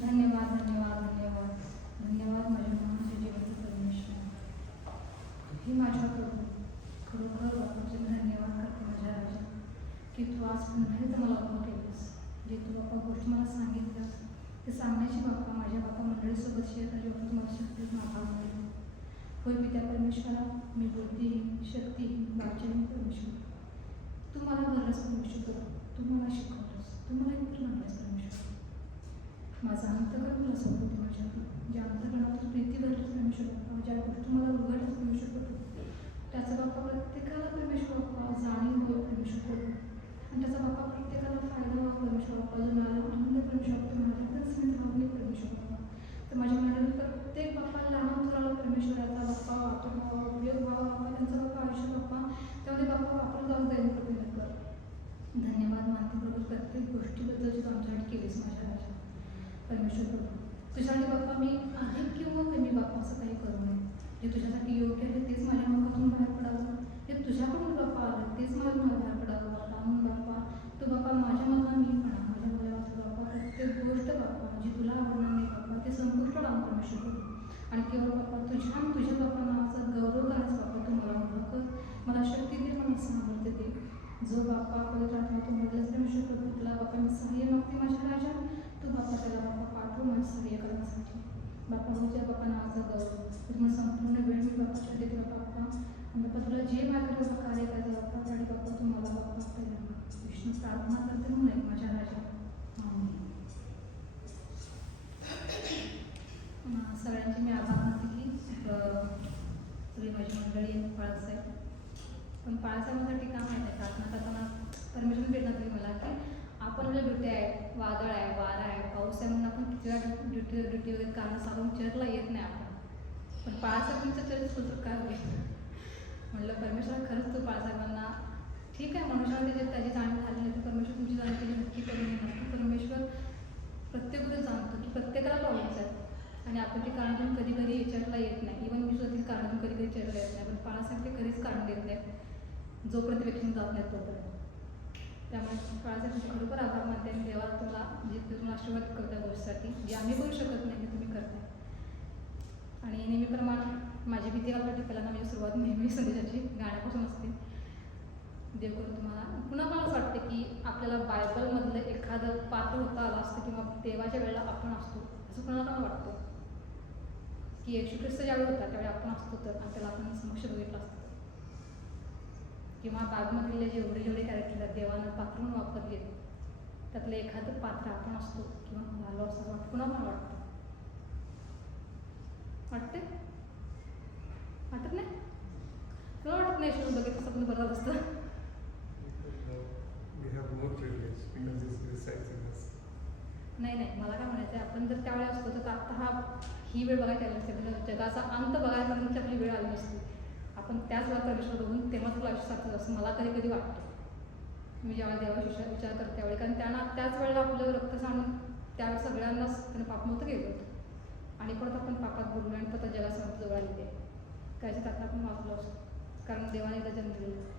धन्यवाद धन्यवाद धन्यवाद धन्यवाद माझ्या मनाचे जीवन परमेश्वर. हे माझ्या प्रभू, खरोखर बाबा तुझे धन्यवाद करते माझ्या राजा की तू आज पुन्हा एकदा मला उभं केलंस. जे तू बाबा गोष्टी मला सांगितल्यास ते सांगण्याची बाबा माझ्या बाबा मंडळीसोबत शेअर करायची बाबा तुम्हाला शक्तीच आभार मानले. होय पित्या परमेश्वरा, मी बुद्धिहीन शक्तीहीन वाचाहीन परमेश्वर, तू मला गरज परमेश्वर, तू मला शिकवलंस, तू मला इतर म्हणलास परमेश्वर. माझा अंतकरण तुला समजते माझ्या, ज्या अंतकरणातून प्रीती भरली परमेश्वर बाप्पा, ज्या गोष्टी मला उघडल्यास परमेश्वर बाप्पा, त्याचा बाप्पा प्रत्येकाला परमेश्वर बाप्पा जाणीव होईल परमेश्वर करू, आणि त्याचा बाप्पा प्रत्येकाला फायदा व्हावा परमेश्वर बाप्पा. जो मला आनंद परमेश्वर बाप्पा माझ्याकडे स्मित भावने परमेश्वर बाप्पा, तर माझ्या मनाला प्रत्येक बाप्पा लहान थोराला परमेश्वराचा बाप्पा वापर व्हावा, उपयोग व्हावा बाप्पा, त्यांचा बाप्पा आयुष्य बाप्पा त्यामध्ये बाप्पा वापरून जाऊन जाईल प्रभू कर. धन्यवाद मानते प्रभू प्रत्येक गोष्टीबद्दल तू आमच्यासाठी केलीस माझ्या राजा परमेश्वर प्रभू. तुझ्यासाठी बाप्पा मी अधिक किंवा कमी बाप्पा असं काही करू नये. जे तुझ्यासाठी योग्य आहे तेच माझ्या मुखातून बाहेर पडावं, जे तुझ्याकडून बाप्पा आलं तेच माझ्या बाहेर पडावं बाप्पा. म्हणून बाप्पा तू बाप्पा माझ्या मनाला मी म्हणा माझ्या मुलाला बाप्पा प्रत्येक गोष्ट बाप्पा जी तुला आवडणार नाही बाप्पा ते संपुष्ट डाऊन परमेश्वर करू, आणि केवळ बाप्पा तुझ्या आणि तुझ्या बाप्पा नावाचा गौरव करायचा बाप्पा. तू मला उभं कर, मला शक्ती दे, मला सामर्थ्य दे. जो बाप्पा पवित्र आत्मा तू मधलाच परमेश्वर प्रभू, तुला बाप्पा मी सहाय्य मागते माझ्या राजा. तू बाप्पा त्याला बाप्पा पाठव माझं सहाय्य करण्यासाठी बाप्पा. तुझ्या बाप्पा नावाचा गौरव तुम्हाला संपूर्ण वेळ मी बाप्पाच्या देते बाप्पा. आणि बाप्पा तुला जे माझ्याकडे बाप्पा कार्य करायचं बाप्पा त्यासाठी बाप्पा तू मला बाप्पा पहिला विष्णू प्रार्थना करते म्हणून एक माझ्या राजा. सगळ्यांचे मी आभार मानते की सगळी माझी मंडळी पाळस आहे. पण पाळसासाठी का माहीत आहे प्रार्थना करताना परमिशन भेटणार तुम्ही मला की आपण म्हणजे ड्युटी आहे, वादळ आहे, वारा आहे, पाऊस आहे म्हणून आपण किती वेळा ड्युटी वगैरे कारण सांगून चर्चला येत नाही आपण. पण पाळसाहेबांचं चर्च तुझं काय होईल म्हटलं परमेश्वर खरंच तू पाळसाहेबांना ठीक आहे मनुष्यामध्ये जे त्याची जाणीव झाली नाही तर परमेश्वर तुमची जाणीव त्याची नक्की करून येणार की परमेश्वर प्रत्येक गोष्ट जाणतो की प्रत्येकाला प्रॉब्लेम्स आहेत आणि आपण ते कारणातून कधी कधी चर्चला येत नाही. इव्हन मी सुद्धा ती कारणातून कधी कधी चर्चला येत नाही, पण बाळासाहेब ते कधीच कारण देत नाहीत जोपर्यंत व्यक्तीने जात नाहीत तोपर्यंत. त्यामुळे बाळासाहेब तुमचे खरोखर आभार मानते आणि देवा तुम्हाला जे तुम्हाला आशीर्वाद करतो त्या गोष्टीसाठी जे आम्ही करू शकत नाही ते तुम्ही करताय. आणि नेहमीप्रमाणे माझी भीती वाटते पहिल्यांदा माझी सुरुवात नेहमी संदेशाची गाण्यापासून असते. देव करू तुम्हाला पुन्हा मला असं वाटतं की आपल्याला बायबलमधलं एखादं पात्र होता आलं असतं किंवा देवाच्या वेळेला आपण असतो असं कुणाला पण वाटतं की येशू ख्रिस्त ज्यावेळी होता त्यावेळी आपण असतो तर आणि त्याला आपण समक्ष बघितलं असतं. किंवा बागमधले जेवढे कॅरेक्टर आहेत देवानं पात्र म्हणून वापरले त्यातलं एखादं पात्र आपण असतो किंवा झालो असं वाटतं कुणाला पण वाटतं. वाटते वाटत नाही तुला वाटत नाही येशू बघितलं असं पण बरं असतं. नाही नाही मला काय म्हणायचं आहे आपण जर त्यावेळी असतो तर आता ही वेळ बघायला आली नसते म्हणजे जगाचा अंत बघायला आपली वेळ आली नसती. आपण त्याच वेळा परमेश्वर बघून तेव्हा तुला आयुष्य सार्थक असं मला कधी कधी वाटतं. मी ज्यावेळी देवाविषयी विचार करते त्यावेळी कारण त्यांना त्याच वेळेला आपलं रक्त सांडून त्यावेळी सगळ्यांनाच त्यानं पापमुक्त केलं होतं आणि परत आपण पापात बोललो आणि परत जगासमोर जवळ आली ते त्याच्यात आता आपण वाचलो असतो कारण देवाने एकदा जन्म दिलेला.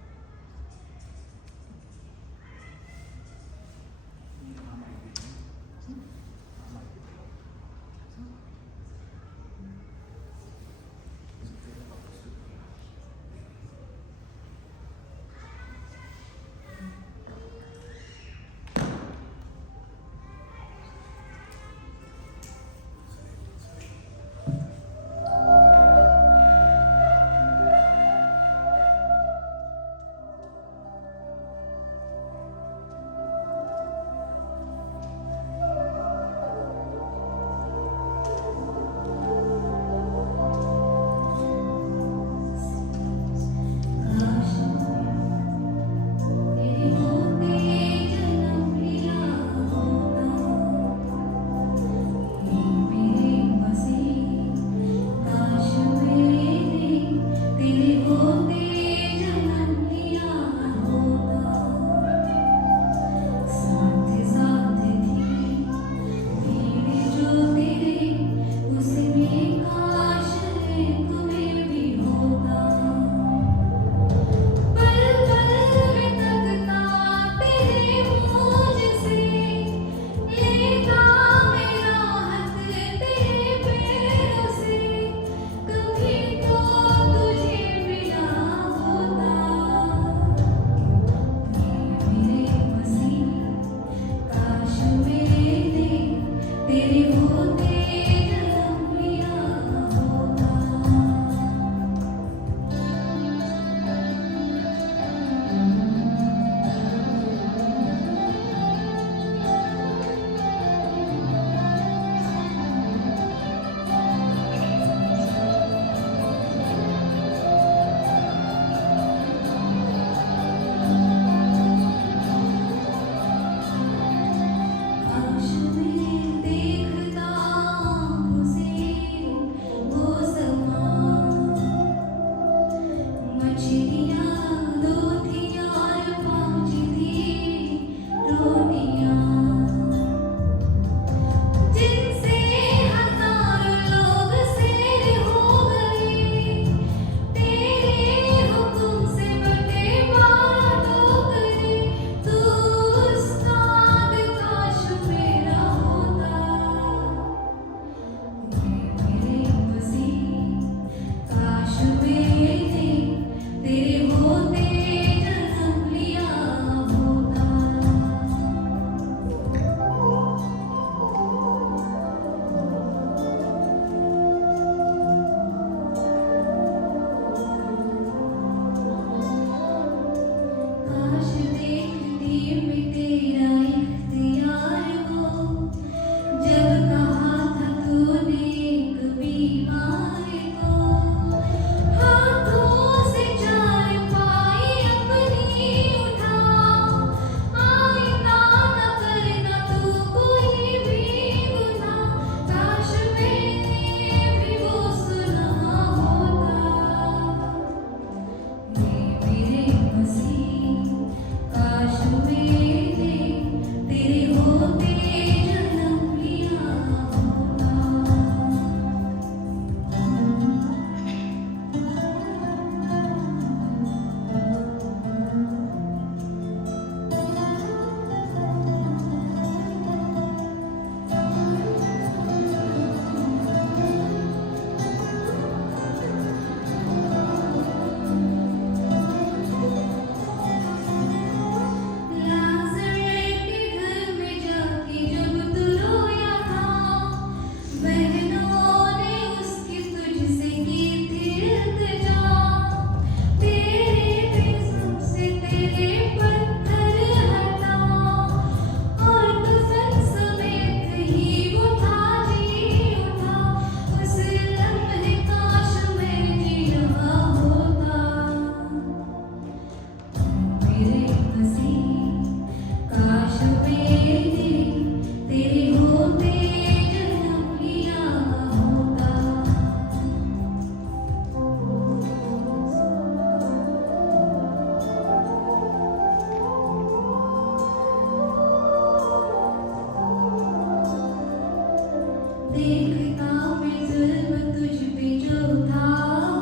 देखता मैं जुल्म तुझ पे जो था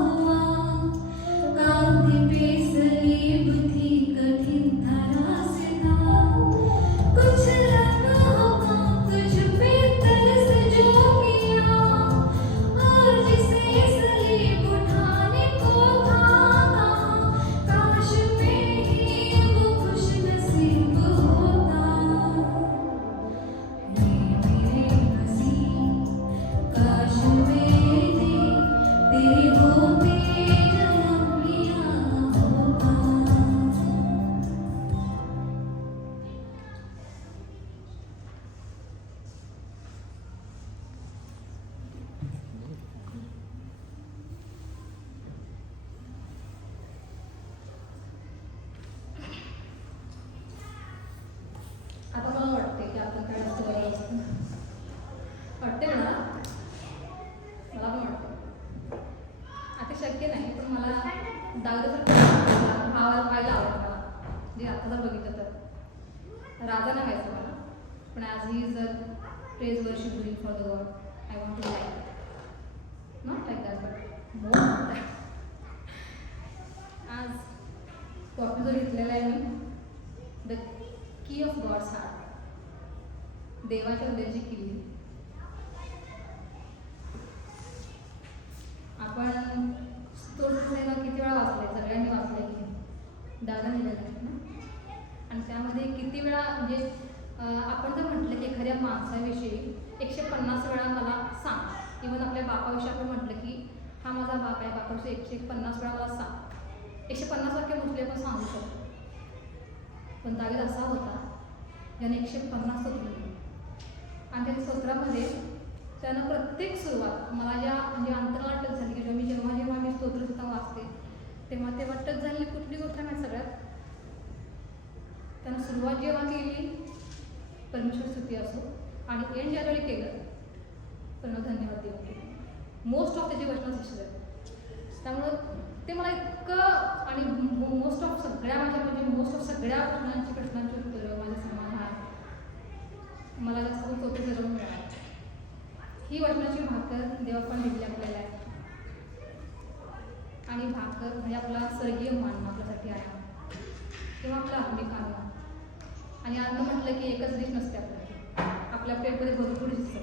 हुआ, कांधे पे सलीब थी कठिन था रास्ता, कुछ लम्हों का तुझ पे तरस जो किया, और जिसे सलीब उठाने को था, काश मैं ही वो खुश नसीब होता। मेरे मसीह, काश मैंने तेरे होते जन्म लिया होता। आता मला वाटते की आपण काय जवळ असतं वाटते ना, मला पण वाटतं. आता शक्य नाही, पण मला दागदार व्हायला आवडतं मला, जे आता जर बघितलं तर राजा नाही व्हायचं मला, पण ॲज ही जर praise worship doing for the God, I want to like not like that but more that. आज कॉपी जो घेतलेला आहे मी, the key of God's heart, देवाच्या हृदयाची किल्ली. आपण तो किती वेळा वाचलाय, सगळ्यांनी वाचलाय की दादा लिहिलेला आहे ना. आणि त्यामध्ये किती वेळा म्हणजे आपण जर म्हटलं की एखाद्या माणसाविषयी 150 वेळा मला सांग, इव्हन आपल्या बापाविषयी आपण म्हटलं की हा माझा बाप आहे, बापाविषयी 150 वेळा मला सांग, 150 वाक्य मोठले आपण सांगू शकतो. पण दावीद असा होता ज्याने 150 स्तोत्र लिहिली, आणि त्या स्तोत्रामध्ये त्यानं प्रत्येक सुरुवात मला ज्या म्हणजे अंतराला टच झाली की जेव्हा मी स्तोत्रसुद्धा वाचते तेव्हा टच झालेली कुठली गोष्ट नाही, सगळ्यात त्यानं सुरुवात जेव्हा केली परमेश्वर स्तुती असो, आणि एंड ज्यावेळी केलं पण धन्यवाद देऊन केलं. मोस्ट ऑफ त्याची वचनं शिकलं, त्यामुळं ते मला इतकं, आणि मोस्ट ऑफ सगळ्या सगळ्या प्रश्नांची उत्तरं माझ्या समाधान मला जास्त करून स्तोत्र जरूर मिळालं. ही वचनाची भाकर देवापण दिली आपल्याला आहे, आणि भाकर म्हणजे आपला स्वर्गीय मान आपल्यासाठी आहे किंवा आपला आत्मिक अन्न. आणि अन्न म्हटलं की एकच डिश नसते आपल्या प्लेटमध्ये भरपूर दिसतं,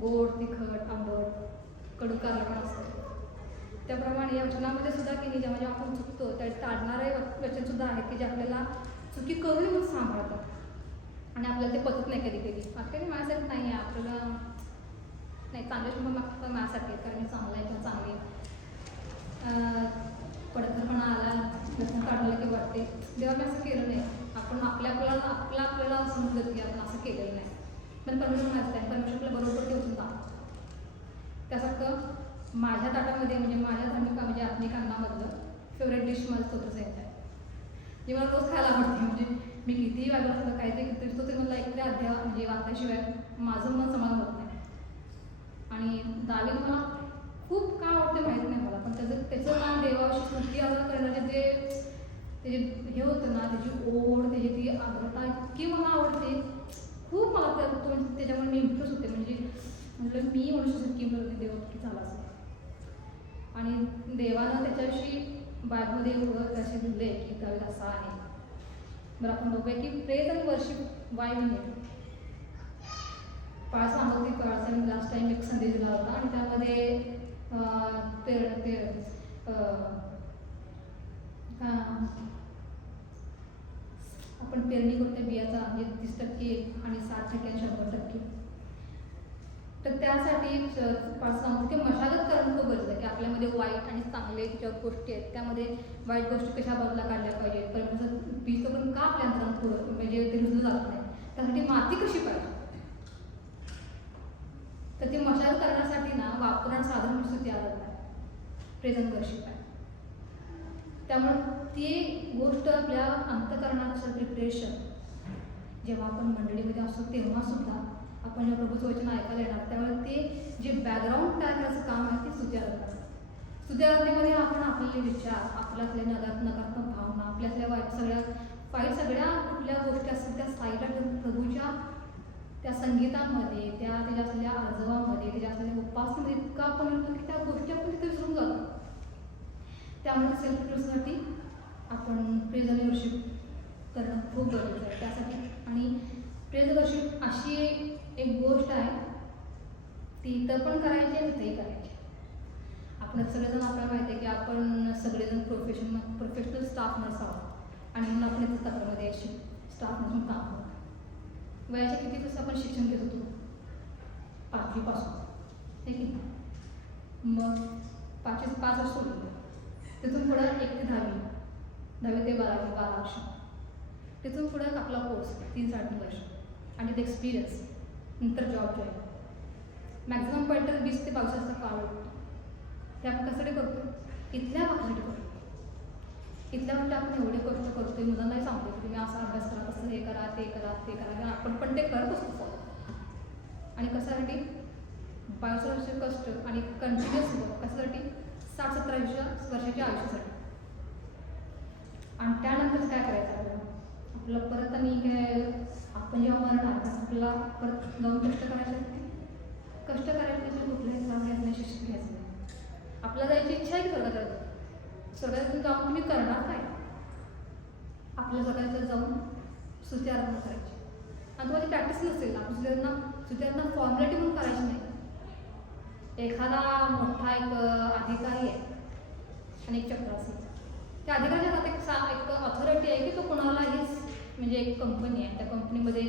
गोड, तिखट, आंबट, कडू कारलं पण असतं. त्याप्रमाणे या वचनामध्ये सुद्धा की जेव्हा आपण चुकतो त्यात टाळणारे वचनसुद्धा आहेत की जे आपल्याला चुकी करून म्हणून सांभाळतात, आणि आपल्याला ते पचत नाही कधी कधी. आता माझ्यासाठी नाही आहे, आपल्याला नाही चांगले शुभ मागतं माझ्यासाठी, कारण मी चांगला आहे किंवा चांगली पडतरपणा आला प्रश्न काढलं की वाटते देवा मी असं केलं नाही. आपण आपल्याला समजलं की आपण असं केलेलं नाही, पण परमेश्वर माहिती आहे, परमेश्वरला बरोबर ते उचलून जातो. त्यासारखं माझ्या ताटामध्ये म्हणजे माझ्या धार्मिक म्हणजे आत्मिक अन्नामधलं फेवरेट डिश माझं स्तोत्रसंहिता आहे, जे मला रोज खायला आवडते. म्हणजे मी कितीही वागलं असलं काहीतरी किती तरी मला एकट्या अध्याय म्हणजे वाचल्याशिवाय माझं मन समाधान होत नाही. आणि दावीद मला खूप का आवडते माहीत नाही मला, पण त्याचं नाव देवाविषयी स्तुती आदर करण्याचे त्याचे हे होतं ना, त्याची ओढ, त्याची ती आग्रता इतकी मला आवडते खूप. मला त्याच्यामुळे मी इम्प्रेस होते, म्हणजे म्हटलं मी म्हणू शकते की मला देव की झाला असेल. आणि देवानं त्याच्याविषयी बायबलमध्ये एवढं असे दिले की दावीद असा आहे. बरं आपण बघूया की प्रेज आणि वर्शिप वाय वी नीड. पाळ सांगत की काळचा मी लास्ट टाईम एक संदेश दिला होता, आणि त्यामध्ये आपण पेरणी करतो बियाचा म्हणजे 30% आणि 60% आणि 100%. तर त्यासाठी सांगतो की मशागत करणं खूप गरजेचं आहे की आपल्यामध्ये वाईट आणि चांगले ज्या गोष्टी आहेत त्यामध्ये वाईट गोष्टी कशा बाजूला काढल्या पाहिजेत, परंतु बीज पण का आपल्या अंतरात पुढं म्हणजे ते रुजलं जात नाही, त्यासाठी माती कशी पाहिजे. तर ती मशागत करण्यासाठी ना वापरून साधन स्तुती आदर आहे, प्रेझेंट वर्शिप आहे. त्यामुळे ती गोष्ट आपल्या अंतःकरणाचं प्रिपरेशन जेव्हा आपण मंडळीमध्ये असतो तेव्हा सुद्धा आपण जेव्हा प्रभूचं वचन ऐकायला येणार त्यावेळेस ते जे बॅकग्राऊंड तयार करायचं काम आहे ते स्तुती आराधना. स्तुती आराधनेमध्ये आपण आपले विचार, आपल्यातल्या नकारात्मक भावना, आपल्यातल्या वाईट सगळ्या कुठल्या गोष्टी असतील त्या साईडला ठेवून प्रभूच्या त्या संगीतामध्ये, त्याच्या असलेल्या आर्जवामध्ये, त्याच्या असलेल्या उपासनेमध्ये इतका आपण येतो की त्या गोष्टी आपण तिथे विसरून जातो. त्यामुळे सेल्फ इंट्रोसाठी आपण प्रेज आणि वर्शिप करणं खूप गरजेचं आहे. त्यासाठी आणि प्रेज वर्शिप अशी एक गोष्ट आहे ती इथं पण करायची आहे, तिथंही करायची. आपण सगळेजण आपल्याला माहिती आहे की आपण सगळेजण प्रोफेशनल स्टाफ नर्स आहोत आणि म्हणून आपण इथं कतारमध्ये स्टाफ नर्स म्हणून काम करतो. वयाच्या किती दिवस आपण शिक्षण घेत होतो? 5वी पासून, हे की नाही? मग 5 वर्ष सोडलं, तिथून पुढं 1 ते 10वी, 10वी ते 12वी 12 वर्ष, तिथून पुढं आपला कोर्स 3-3.5 वर्ष आणि ते एक्सपिरियन्स, नंतर जॉब जॉईन. मॅक्झिमम पॉईंट तर 20 ते 22 वाजता काळ होतो. ते आपण कशासाठी करतो? इथल्या भागासाठी करतो. इथल्या म्हणजे आपण एवढे कष्ट करतो, मुलांनाही सांगतो की तुम्ही असा अभ्यास करा, तसं हे करा, ते करा, ते करा, कारण आपण पण ते करत असतो फॉलो. आणि कशासाठी? 22 वर्ष कष्ट आणि कंटिन्युअस कशासाठी? 60-70 वर्षाच्या आयुष्यासाठी. आणि त्यानंतर काय करायचं आपलं परत आणि काय आपण जेव्हा मरणार आपल्याला परत जाऊन कष्ट करायचे, कष्ट करायचे कुठल्याही काम घ्यायचं नाही, शिक्षण घ्यायचं नाही. आपल्याला जायची इच्छा आहे की स्वर्गात स्वर्गातून जाऊन तुम्ही करणार काय? आपल्या स्वर्गात जाऊन स्तुती आराधना करायची. आणि तुम्हाला प्रॅक्टिस नसेल, आपण स्तुती फॉर्मॅलिटी म्हणून करायची नाही. एखादा मोठा एक अधिकारी आहे आणि एक चपरासी, त्या अधिकाऱ्याच्या हातात एक ऑथॉरिटी आहे की तो कोणालाही, म्हणजे एक कंपनी आहे, त्या कंपनीमध्ये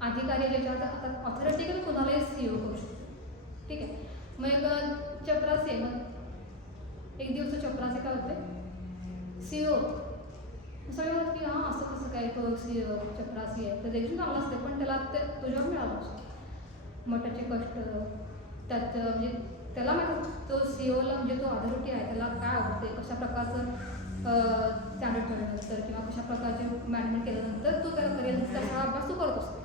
अधिकारी ज्याच्या हातात ऑथॉरिटी आहे की तो कोणालाही CEO करू शकतो. ठीक आहे. मग एक चपरासी आहे, मग एक दिवस चपरासी काय होते? CEO. सगळे म्हणतात की हां असं कसं काय, तो CEO चपरासी आहे तर देखील चांगलं असते, पण त्याला ते तुझ्यावर मिळालं असतं. मग त्याचे कष्ट त्यात म्हणजे त्याला माहिती तो CEOला म्हणजे तो अथॉरिटी आहे त्याला काय आवडते, कशा प्रकारचं स्टँडर्ड ठेवल्यानंतर किंवा कशा प्रकारचे मॅनेजमेंट केल्यानंतर तो त्याला करेल त्याचा अभ्यास तो करत असतो.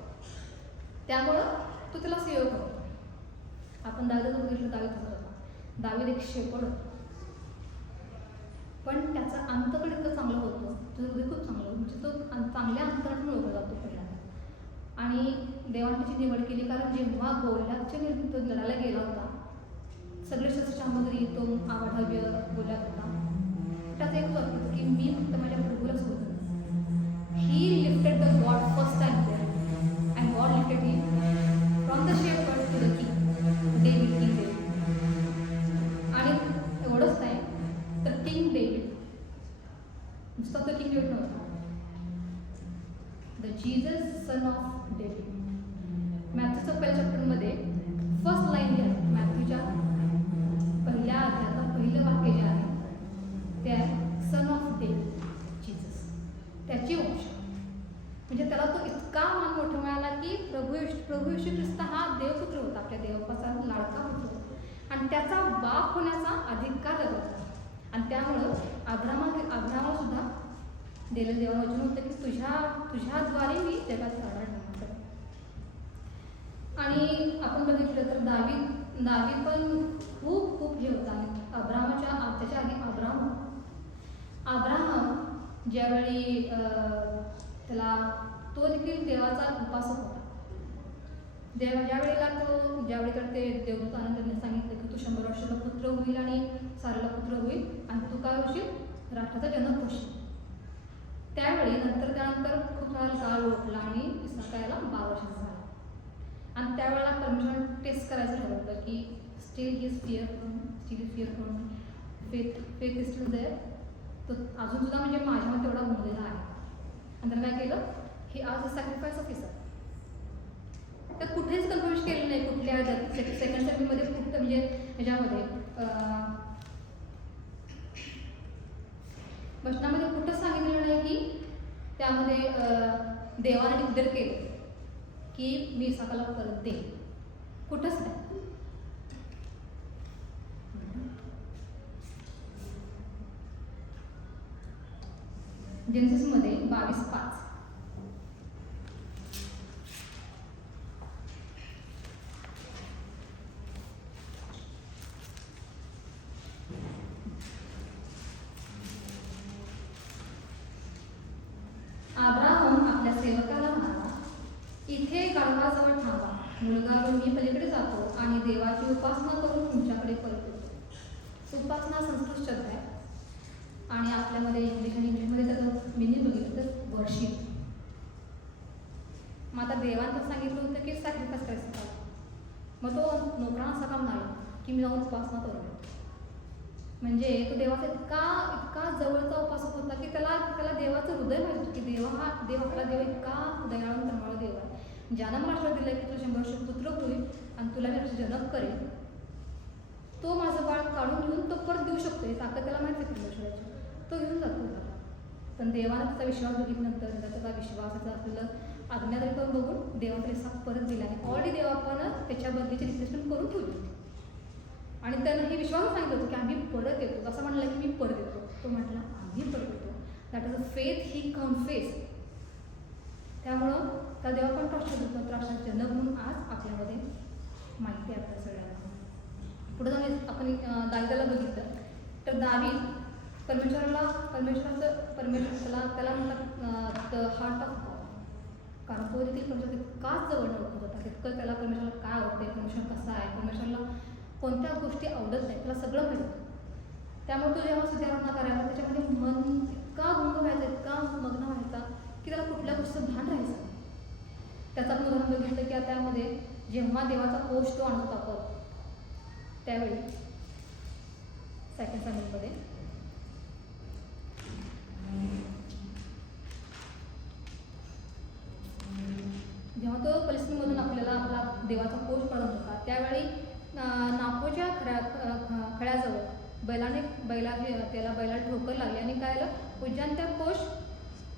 त्यामुळं तो त्याला CEO करतो. आपण दावीत बघितलं, दावीत होता, दावीत एक शेपड होता, पण त्याचा अंतकड इतकं चांगलं होतं, तो हृदय खूप चांगलं होतं, म्हणजे तो चांगल्या अंतरातून ओळखला जातो पहिल्यांदा. आणि देवाने त्याची निवड केली, कारण जेव्हा गोल्याच्या लढायला गेला होता, सगळे शस्त्रसामग्री तो आवाढव्य गोल्यात होता, त्यात एक होतं की मी फक्त माझ्या प्रभूला सोबत. He lifted the God first time there and God lifted him from the shepherd to the king, David, king David. आणि एवढंच नाही तर किंग डेव्हिड नुसता तो किंग डेव्हिड नव्हता, the Jesus son of David. मॅथ्यूच्या पहिल्या चॅप्टरमध्ये फर्स्ट लाईन आहे, मॅथ्यूच्या पहिल्या अध्यायातलं पहिलं वाक्य जे आहे ते आहे सन ऑफ डेव्हिड, जीजस, त्याची वंश. म्हणजे त्याला तो इतका मान मोठा मिळाला की प्रभू येशू ख्रिस्त हा देवपुत्र होता, आपल्या देवपाचा लाडका पुत्र होता आणि त्याचा बाप होण्याचा अधिकार त्याला होता. आणि त्यामुळं अब्रामाला सुद्धा देवानं वचन होतं की तुझ्याद्वारे मी जगात राहणार नाही. आणि आपण बघितलं तर दावी पण खूप हे होता. त्याच्या आधी अब्राहम ज्यावेळी त्याला तो देखील देवाचा उपासक होता. ज्यावेळी तर ते देवदूतानं त्यांनी सांगितलं की तू 100 वर्षाला पुत्र होईल आणि साराला पुत्र होईल आणि तू काय होशील, राष्ट्राचा जनक होशील. त्यानंतर खूप सारा काळ ओळखला आणि इसाक याला 12 वर्षाचा झाला. आणि त्यावेळेला परमेश्वराने टेस्ट करायचं ठरवलं की still is fear from faith is still there, तो अजून सुद्धा म्हणजे माझ्यामध्ये तेवढा गुंतलेला आहे. आणि त्यानं काय केलं, ही आज अ सॅक्रिफाईस ऑफ इसाक. तर कुठेच कन्फ्युज केलं नाही, कुठल्या सेकंड सर्कलमध्ये कुठं म्हणजे ह्याच्यामध्ये वचनामध्ये कुठंच सांगितलेलं नाही की त्यामध्ये देवाने डिक्लेअर केलं की मी इसाकाला परत दे, कुठंच नाही. जेनेसिसमध्ये 22:5 अब्राहम आपल्या सेवकाला म्हणाला, इथे गाढवाजवळ थांबा, मुलगा व मी पलीकडे जातो आणि देवाची उपासना करून तुमच्याकडे परत येतो. उपासना संस्कृत शब्द आहे आणि आपल्यामध्ये इंग्लिशमध्ये त्याचं मिनिंग बघितलं तर वर्शिप. मग आता देवानं सांगितलं होतं की सॅक्रिफाईस करायचं का, मग तो नोकरानं असा काम नाही की मी जाऊन उपासना करू. म्हणजे तो देवाचा इतका जवळचा उपासक होता की त्याला देवाचं हृदय माहित होतं की देव आपला देव इतका दयाळू तळमळ देव आहे, ज्यानं मला आशीर्वाद दिला की तुला 100 वर्ष पुत्र होईल आणि तुला मी असं जनक करेन, तो माझं बाळ काढून घेऊन तो परत देऊ शकतो. ही ताकद त्याला माहिती आहे परमेश्वराची, तो घेऊन जातो त्याला. पण देवानं त्याचा विश्वास बघितल्यानंतर त्याचा विश्वासाचं आपल्याला आज्ञाधारी करून बघून देवाचा हिस्सा परत दिला आणि ऑलरेडी देवानं त्याच्या बदलीची रिप्लेसमेंट करून ठेवली होती. आणि त्यानं हे विश्वास सांगितलं होतं की आम्ही परत येतो. असं म्हणलं की मी परत येतो, तो म्हटला आम्ही परत येतो. That is a faith he confess. त्यामुळं त्या देवा पण ट्रस्ट होतो, ट्रस्टात जनक म्हणून आज आपल्यामध्ये माहिती आहे आपल्या सगळ्यांना. पुढे जाऊन आपण दाविदाला बघितलं तर दावीद त्याला म्हणतात द हार्ट ऑफ गॉड, कारण तो देखील परमेश्वर इतकाच जवळ ओळखत होता, तितकं त्याला परमेश्वराला काय आवडते, परमेश्वर कसा आहे, परमेश्वराला कोणत्या गोष्टी आवडत नाही, त्याला सगळं माहिती होतं. त्यामुळे तो जेव्हा सुधारणा करायला त्याच्यामध्ये मन इतका गुंग व्हायचा, इतका मग्न व्हायचा की त्याला कुठल्या गोष्टीचं भान राहायचं. त्याचा आपण उदाहरण बघितलं की त्यामध्ये जेव्हा देवाचा कोश तो आणत होता त्यावेळी 2 सॅम्युएलमध्ये जेव्हा तो पलिस्तीनमधून आपला देवाचा कोश पडत होता त्यावेळी नापोच्या खळ्याजवळ बैलाला ठोकर लागली आणि काय झालं, उज्जान त्या कोश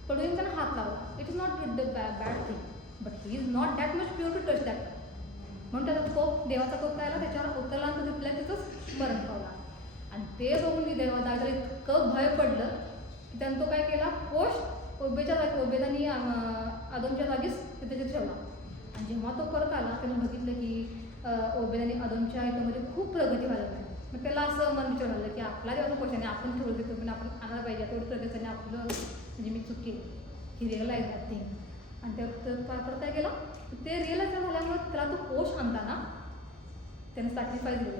पडून त्यानं हात लावला. It is not the bad thing, but he is not that much pure to touch that. म्हणून त्याचा कोप, देवाचा कोप काय आला, त्याच्यावर उतरला आणि तिथल्या तिथंच मरण पावला. आणि ते बघून मी दाविदाला इतकं भय पडलं की त्यानं तो काय केला, कोश ओबेदानी अदोमच्या जागीच तिथे ठेवला. आणि जेव्हा तो परत आला त्यानं बघितलं की ओबेदानी अदोमच्या ह्याच्यामध्ये खूप प्रगती व्हायला लागली. मग त्याला असं मन विचार झालं की आपला देवाचा कोशाने आपण ठेवलं देतो पण आपण आणायला पाहिजे, तेवढं प्रगतीने आपलं म्हणजे मी चुकी ही रिअलाइज दॅट थिंग. आणि परत काय केलं, ते रिअलाइज झाल्यामुळे त्याला तो कोश आणताना त्यानं सॅक्रिफाईस दिलं,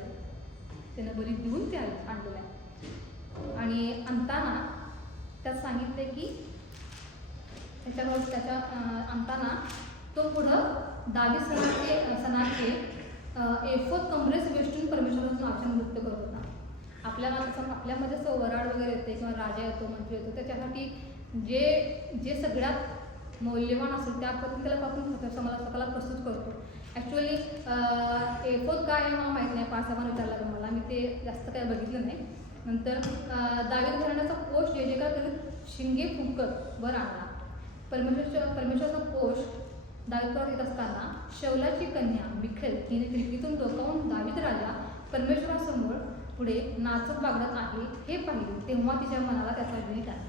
त्यानं बरी देऊन ते आणलेलं आहे. आणि आणताना त्यात सांगितले की त्याच्या आणताना तो पुढं दावी सणाचे एफोद कमरेस वेष्टून परमेश्वराचं नावाचं नृत्य करत होता. आपल्यामध्ये असं वराड वगैरे येते किंवा राजा येतो, मंत्री येतो, त्याच्यासाठी जे सगळ्यात मौल्यवान असेल त्या पद्धतीला आपण स्वतःला प्रस्तुत करतो. ॲक्च्युअली एफोद काय आहे मला माहीत नाही, 5-6 विचारला तर मला, मी ते जास्त काय बघितलं नाही. नंतर दावीद घराण्याचा कोश जे काय करीत शिंगे फुंकत वर आणला. परमेश्वराचा कोश दावीदवर येत असताना शौलाची कन्या मिखेल तिने खिडकीतून डोकावून दावीद राजा परमेश्वरासमोर पुढे नाचत बागडत आहे हे पाहिले, तेव्हा तिच्या मनाला त्याचा वीट आला.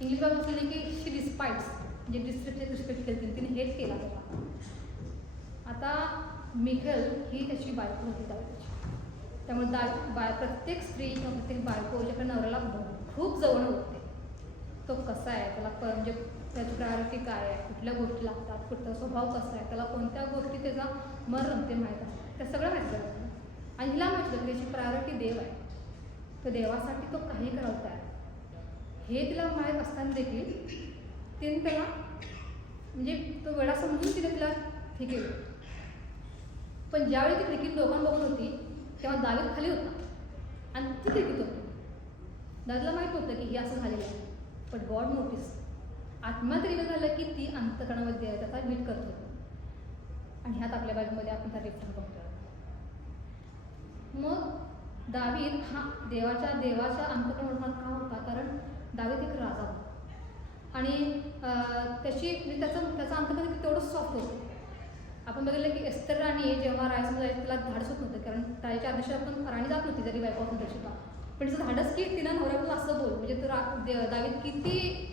इंग्लिश बाबत असलेली की शी डिस्पाइट्स, म्हणजे रिस्पेक्ट केली, तिने हेट केला त्याला. आता मिखेल ही त्याची बायको होती दावीदाची. त्यामुळे प्रत्येक स्त्री किंवा प्रत्येक बायको ज्याकडे नवऱ्याला खूप जवळ होते, तो कसा आहे, त्याला म्हणजे त्याची प्रायोरिटी काय आहे, कुठल्या गोष्टी लागतात, कुठला स्वभाव कसा आहे, त्याला कोणत्या गोष्टी त्याचा मन रमते माहीत असतात, त्या सगळं माहीत झालं. आणि हिला म्हटलं की त्याची प्रायोरिटी देव आहे, तर देवासाठी तो काही करावं आहे हे तिला माहीत असताना देखील तिने त्याला म्हणजे तो वेळा समजून तिला हे केलं. पण ज्यावेळी ती खिडकीत लोकांना बघत होती तेव्हा दावीद खाली होता आणि ती खिडकीत होती. दावीदला माहीत होतं की हे असं झालेलं आहे, पण गॉड नोटीस आत्मा तरी झालं की ती अंतकरणामध्ये त्याचा मीट करत होती. आणि ह्यात आपल्या बाजूमध्ये आपण त्या रेफरन्स बघतो. मग दावीद हा देवाच्या अंतकरणात का होता, कारण दावीद एक राजा होता आणि त्याचा अंतकरण तेवढं सॉफ्ट होतं. आपण बघितलं की एस्तर राणी जेव्हा रायसमध्ये जायचं त्याला धाडस होत नव्हतं, कारण राजाच्या आदेशात पण राणी जात नव्हती जरी बायको असून तरी सुद्धा. पण तिचं धाडस की तिनं नवऱ्याला असं बोल, म्हणजे तो दावीद किती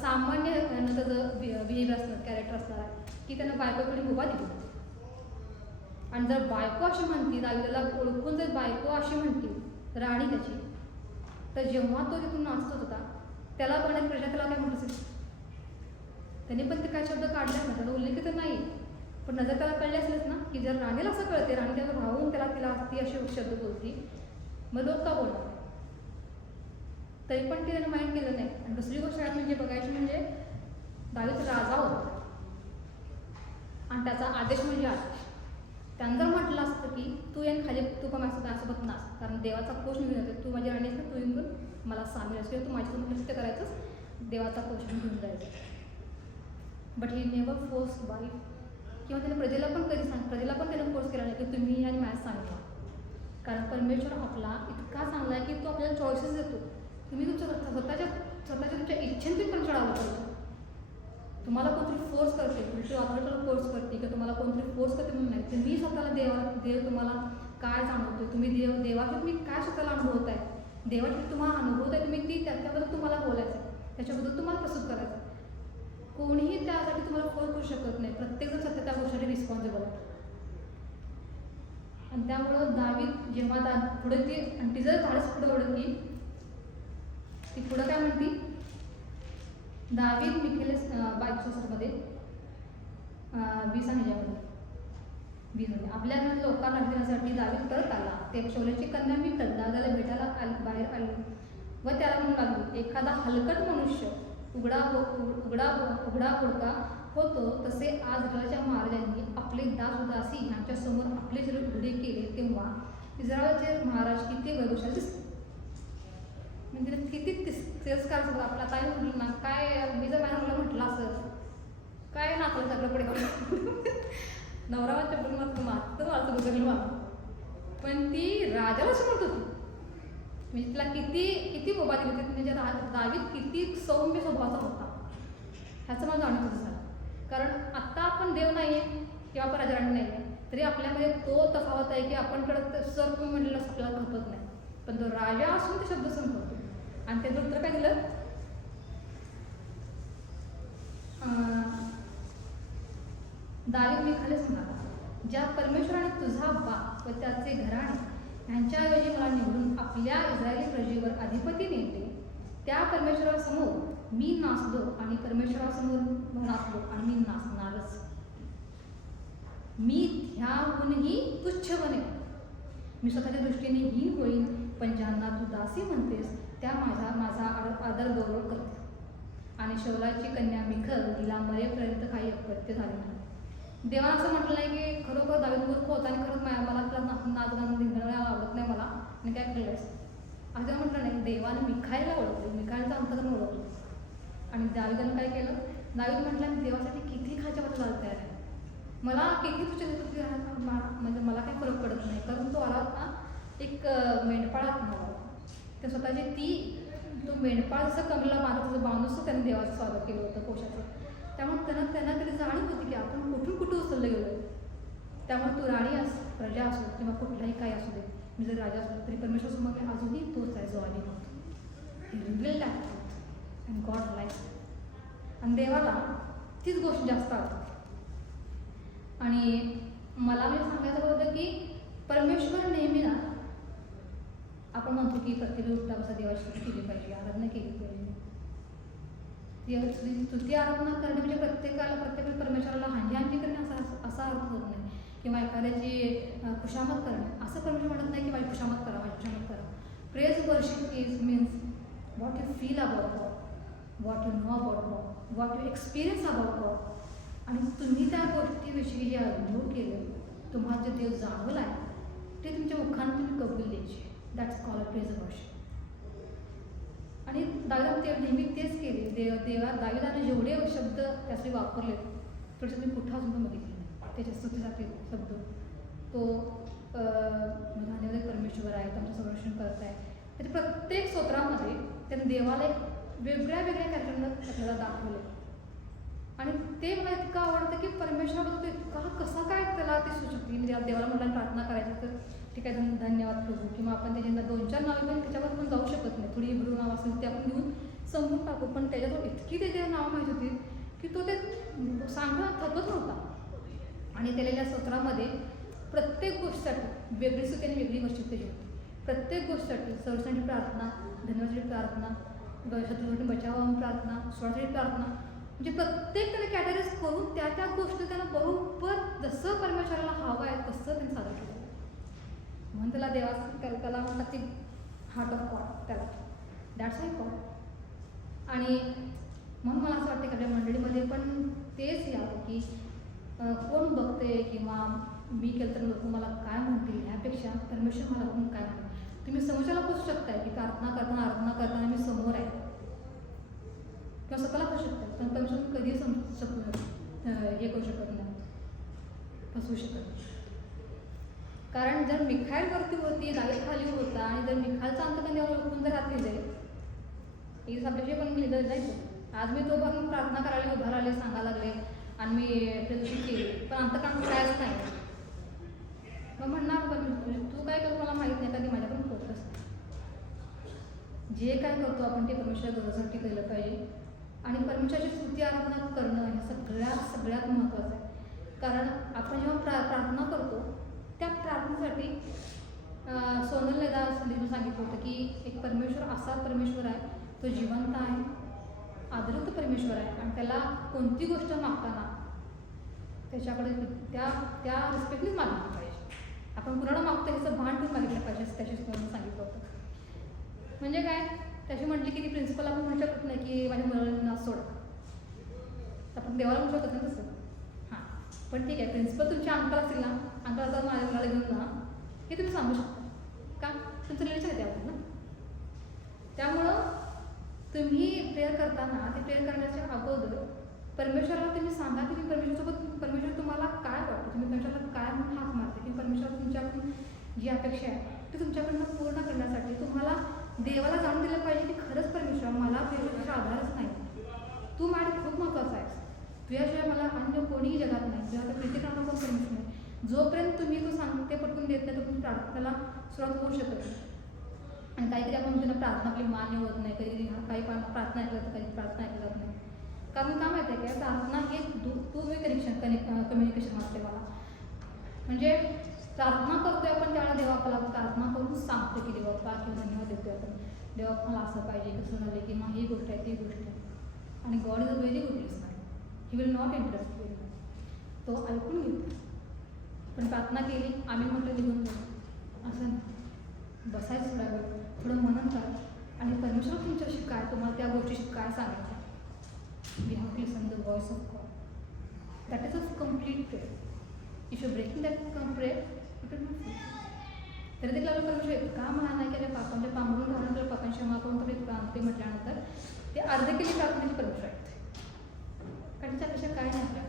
सामान्य त्याचं बिहेवियर असणार, कॅरेक्टर असणार आहे की त्यानं बायकोकडे उभा दिली. आणि जर बायको अशी म्हणती, दावीदाला ओळखून जर बायको अशी म्हणती राणी त्याची, तर जेव्हा तो तिथून नाचत होता त्याला बघण्यात प्रजा त्याला काय म्हणत असेल, त्यांनी पण ते काय शब्द काढले ना, त्याला उल्लेख तर नाही, पण नजर त्याला कळली असलेच ना, की जर राणीला असं कळते, राणी त्याला राहून तिला ती अशी शब्द बोलती, मग लोक का बोलणार? तरी पण ते त्यानं माइंड केलं नाही. आणि दुसरी गोष्ट म्हणजे बघायची म्हणजे दावीद राजा होता आणि त्याचा आदेश म्हणजे आदेश. त्यानं जर म्हटलं असतं की तू येऊन खाली तू पण माझ्यासोबत नाच, कारण देवाचा कोश घेऊन येतो, तू माझी राणी असते, तू येऊन मला सामील असतो, तू माझ्यासोबत नृत्य करायचंच, देवाचा कोश घेऊन जायचं. But he never force by, किंवा त्याने प्रजेला पण त्याने फोर्स केला नाही की तुम्ही आणि माझ्या सांगा. कारण परमेश्वर आपला इतका चांगला आहे की तो आपल्याला चॉईसेस देतो. तुम्ही तुमच्या तुमच्या इच्छेने तुम्ही पण चढावं करतो. तुम्हाला कोणतरी फोर्स करते, तुमची ऑथॉरिटीला फोर्स करते किंवा तुम्हाला कोणतरी फोर्स करते म्हणून नाही. तुम्ही स्वतःला देव तुम्हाला काय जाणवतो, तुम्ही देवाचे तुम्ही काय स्वतःला अनुभवत आहे, देवाचे तुम्हाला अनुभवत आहे, तुम्ही त्याबद्दल तुम्हाला बोलायचं आहे, त्याच्याबद्दल तुम्हाला प्रस्तुत करायचं. कोणीही त्यासाठी तुम्हाला फोर्स करू शकत नाही. प्रत्येकजण सध्या त्या गोष्टीसाठी रिस्पॉन्सिबल आहे. आणि त्यामुळं दावीद जेव्हा पुढे ती आणि ती जर धाडस पुढे ओढत ती पुढं काय म्हणती, दावीद मिखेलेस 22मध्ये 20 आणि ह्याच्यामध्ये 20मध्ये आपल्या लोकांना घेण्यासाठी दावीद परत आला. ते शौलेची कन्या मिखल दादाला भेटायला बाहेर आली व त्याला म्हणू लागली, एखादा हलकट मनुष्य उघडा पुडका होतो, तसे आज इस्रायलच्या महाराजांनी आपले दास दासी यांच्या समोर आपले शरीर उघडे केले, तेव्हा इस्रायलचे महाराज किती वैभवशाली दिसते. म्हणजे किती तिरस्कार झाला आपला. ताई म्हटलं ना, काय मी जर माझ्या म्हटलं असं काय नाचलं सगळं पुढे नवरा चप्पल मारतो तर मारतो गुजरलं मला, पण ती राजाला असं म्हणत होती. म्हणजे तिला किती बोबा दिली होती. म्हणजे दावीद किती सौम्य स्वभावाचा होता ह्याचं मला जाणीव झालं. कारण आत्ता आपण देव नाही आहे किंवा आपण राजराणी नाही आहे, तरी आपल्यामध्ये तो तफावत आहे की आपण कडे सर तुम्ही म्हणलेलं आपल्याला खपत नाही, पण तो राजा असून ते शब्द संपवतो. आणि त्याचं उत्तर काय दिलं, दावीद मिखालेस म्हणाला, ज्या परमेश्वराने तुझा बाप व त्याचे घराणे यांच्याऐवजी मला निवडून आपल्या इस्रायली प्रजेवर अधिपती नेमले, त्या परमेश्वरासमोर मी नाचलो आणि परमेश्वरासमोर नाचलो आणि मी नाचणारच. मी ह्याहूनही तुच्छ बनेन. मी स्वतःच्या दृष्टीने हीन होईन, पण ज्यांना तू दासी म्हणतेस त्या माझा आदर गौरव करते. आणि शौलाची कन्या मिखल तिला मरेपर्यंत काही अपत्य झाले नाही. देवानं असं म्हटलं नाही की खरोखर दावीद मूर्ख होता आणि खरंच मला तिला नाच गाणं धिंगाणं आवडत नाही मला आणि काय केलंस असं तेव्हा म्हटलं नाही. देवानं मिखायला ओळखलं, मिखायलचं अंतकरण ओळखलं. आणि दावीदानं काय केलं, दावीद म्हटलं मी देवासाठी किती खायच्या बद्दल जायला तयार आहे, मला किती तुझ्या म्हणजे मला काही फरक पडत नाही. कारण तो आला होता एक मेंढपाळात नव्हता, तर स्वतःची तो मेंढपाळ जसं कमला मारत तसं बांधून त्याने देवाचं स्वागत केलं होतं पोशाचं. त्यामुळे त्यांना कधी जाणीव होती की आपण कुठून उचललं गेलो. त्यामुळे तू राणी अस, प्रजा असो किंवा कुठलाही काय असू दे, मी जर राजा असलो तरी परमेश्वरसमोर मी अजूनही तोच आहे जो आधी नव्हतो. Reveal and God like. आणि देवाला तीच गोष्ट जास्त आवडते. आणि मला मी सांगायचं होतं की परमेश्वर नेहमी ना, आपण म्हणतो की प्रत्येक उठता बसा देवाची स्तुती केली पाहिजे, आराधना केली पाहिजे. स्तुती आराधना करणे म्हणजे प्रत्येक परमेश्वराला हांजी करणे असा अर्थ होत नाही, किंवा एखाद्याची खुशामत करणे असं परमेश्वर म्हणत नाही की माझी खुशामत करा. Praise worship is means what you feel about God, what you know about God, what you experience about God. आणि तुम्ही त्या गोष्टीविषयी जे अनुभव केले, तुम्हाला जे देव जाणवला आहे ते तुमच्या मुखाने तुम्ही कबूल द्यायचे. That's call a praise worship. आणि दावीदाने नेहमी तेच केले. दावीदाने जेवढे शब्द त्यासाठी वापरले थोडेसे मी कुठं अजून पण बघितले नाही. त्याच्या स्तुतीसाठी शब्द तो धन्यवाद परमेश्वर आहे, तुमचं संरक्षण करत आहे. त्याच्या प्रत्येक स्तोत्रामध्ये त्याने देवाला एक वेगळ्या कॅरेक्टरनं आपल्याला दाखवले. आणि ते मला इतकं आवडतं की परमेश्वराबद्दल इतका कसा काय त्याला ती सुचती. म्हणजे देवाला म्हटलं प्रार्थना करायची तर ठीक आहे धन्यवाद प्रभू, किंवा आपण त्याच्या 2-4 नावे पण त्याच्यावर पण जाऊ शकत नाही. थोडी हिब्रू नाव असेल ते आपण घेऊन समजून टाकू, पण त्याच्यावर इतकी त्याच्या नावं माहीत होती की तो ते सांगणं थकत नव्हता. आणि त्याच्या स्तोत्रामध्ये प्रत्येक गोष्टीसाठी वेगळी स्तुती आणि वेगळी वर्षिप त्याची होती. प्रत्येक गोष्टीसाठी सर्वसाठी प्रार्थना, धन्यवादासाठी प्रार्थना, शत्रूसाठी बचाव प्रार्थना, स्वरासाठी प्रार्थना, म्हणजे प्रत्येक त्याने कॅटेगरीज करून त्या गोष्टी त्यानं बरोबर जसं परमेश्वराला हवं आहे तसं त्यांनी सादर केलं. म्हणून त्याला त्याला म्हणतात ती हार्ट ऑफ गॉड, त्याला दॅट्स वाय गॉड. आणि म्हणून मला असं वाटतं की आपल्या मंडळीमध्ये पण तेच यावं की कोण बघते किंवा मी केलं तर लोक मला काय म्हणतील ह्यापेक्षा परमेश्वर मला बघून काय म्हणतील. तुम्ही समोरच्याला बसू शकताय की प्रार्थना करताना मी समोर आहे किंवा स्वतःला करू शकताय, पण परमेश्वर कधीही हे करू शकत नाही, फसवू शकत नाही. कारण जर मिखाईल वरती होती, दावीद खाली होता आणि जर मिखालचा अंतकन्यावर ओळखून जर हात लिहिले एक आपल्याशी पण लिहिलं जायचं. आज मी तो पण प्रार्थना करायला उभा राहिले, सांगायला लागले आणि मी त्या दिवशी केली, पण अंतकरणात कायच नाही. मग म्हणणार पण तू काय करतो मला माहीत नाही, कधी माझ्याकडून होतच नाही. जे काय करतो आपण ते परमेश्वराच्या गरजेसाठी केलं पाहिजे. आणि परमेश्वराची स्तुती आराधना करणं हे सगळ्यात महत्त्वाचं आहे. कारण आपण जेव्हा प्रार्थना करतो त्या प्रार्थनेसाठी सोनल नेदा सांगितलं होतं की एक परमेश्वर असा परमेश्वर आहे, तो जिवंत आहे, आदरयुक्त परमेश्वर आहे आणि त्याला कोणती गोष्ट मागताना त्याच्याकडे त्या रिस्पेक्टनेच मागितली पाहिजे. आपण कुणाला मागतो ह्याचं भान ठेवून मागितलं पाहिजे असं त्याची सोनल सांगितलं होतं. म्हणजे काय त्याची म्हटली की ती प्रिन्सिपल आपण म्हणू शकत नाही की माझ्या मुलांना सोडा, आपण देवाला म्हणू शकत नाही तसं. हां पण ठीक आहे, प्रिन्सिपल तुमचे अंकल असतील ना, अंकल आता माझ्या मुलाला घेऊन जा हे तुम्ही सांगू शकता का, तुमचं रिलेशन आहे त्यावर ना. त्यामुळं तुम्ही प्रेयर करताना ते प्रेयर करण्याच्या अगोदर परमेश्वराला तुम्ही सांगा की परमेश्वर तुम्हाला काय वाटतं, तुम्ही परमेश्वराला काय म्हणून हाक मारते की परमेश्वर तुमच्याकडून जी अपेक्षा आहे ती तुमच्याकडनं पूर्ण करण्यासाठी तुम्हाला देवाला जाणून दिलं पाहिजे की खरंच परमेश्वर मला तुझ्या आधारच नाही, तू माझ्या खूप महत्त्वाचा आहेस, तुझ्याशिवाय मला अन्य कोणीही जगात नाही, तुझ्या आता प्रीती करणारा कोण परमेश्वर नाही. जोपर्यंत तुम्ही तो सांगते पटकून देत नाही तोपर्यंत प्रार्थनेला सुरुवात होऊ शकत नाही. आणि काहीतरी आपण म्हणतो ना प्रार्थना आपली मान्य होत नाही, कधी काही प्रार्थना ऐकलं तर काही प्रार्थना ऐकलं जात नाही. कारण का माहिती आहे काय, प्रार्थना हे टू वे कम्युनिकेशन वाटते मला. म्हणजे प्रार्थना करतोय आपण त्यावेळेला देवा आपल्याला प्रार्थना करून सांगतो की देवा का किंवा धन्यवाद देतोय आपण, देवा मला असं पाहिजे कसं झालं की मग ही गोष्ट आहे ती गोष्ट आहे. आणि God is a very good listener, he will not interest will, तो ऐकून घेतो. पण प्रार्थना केली आम्ही म्हटलं निघून जाऊ असं नाही, बसायचं थोडा वेळ, थोडं मनन करा आणि परमेश्वर तुमच्याशी काय तुम्हाला त्या गोष्टीशी काय सांगायचं. We have to listen the voice of God, that is a complete prayer. If you breaking that prayer it will not feel. तरी देखील आपलं परमेश्वर का म्हणा नाही की पापांच्या पांघरून घालून जर पापांची क्षमा करून थोडी प्रांते म्हटल्यानंतर ते अर्धे केली प्रार्थनेची परमेश्वर ऐकते. कारण त्यापेक्षा काय नाही आपल्याला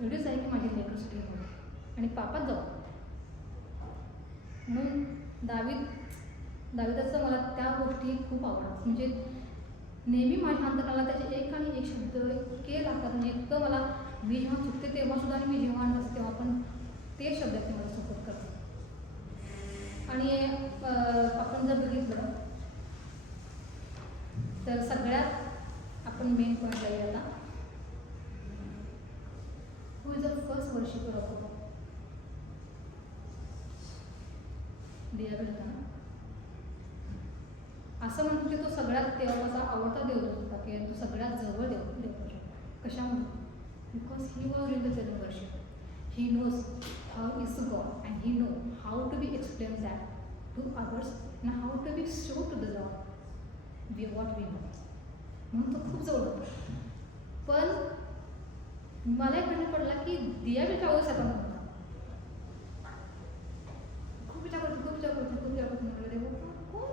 एवढीच आहे की माझी लेकर सुटी होईल आणि पापात जाऊ. म्हणून दाविदाचं मला त्या गोष्टी खूप आवडतात. म्हणजे नेहमी माझ्या अंतकरणाला त्याचे एक आणि एक शब्द इतके लागतात, म्हणजे इतकं मला मी जेव्हा चुकते तेव्हा सुद्धा आणि मी जेव्हा नसते तेव्हा पण ते शब्द ते मला सपोर्ट करतात. आणि आपण जर बघितलं तर सगळ्यात आपण मेन पॉईंटला यायला who is the first worshipper of God. देव होता ना, असं म्हणतो की तो सगळ्यात देवाचा आवडता देव होता की तो सगळ्यात जवळ देव होता. कशामुळे? Because he was in the self worship. He knows how is God and he know how to be explain that to others and how to be show to the lord we what we know. म्हणून तो खूप जवळ होता. पण मला एक प्रश्न पडला की दियाबेलच्या अवस्थेत आपण होता, खूप विचार करतो म्हटलं देव कोण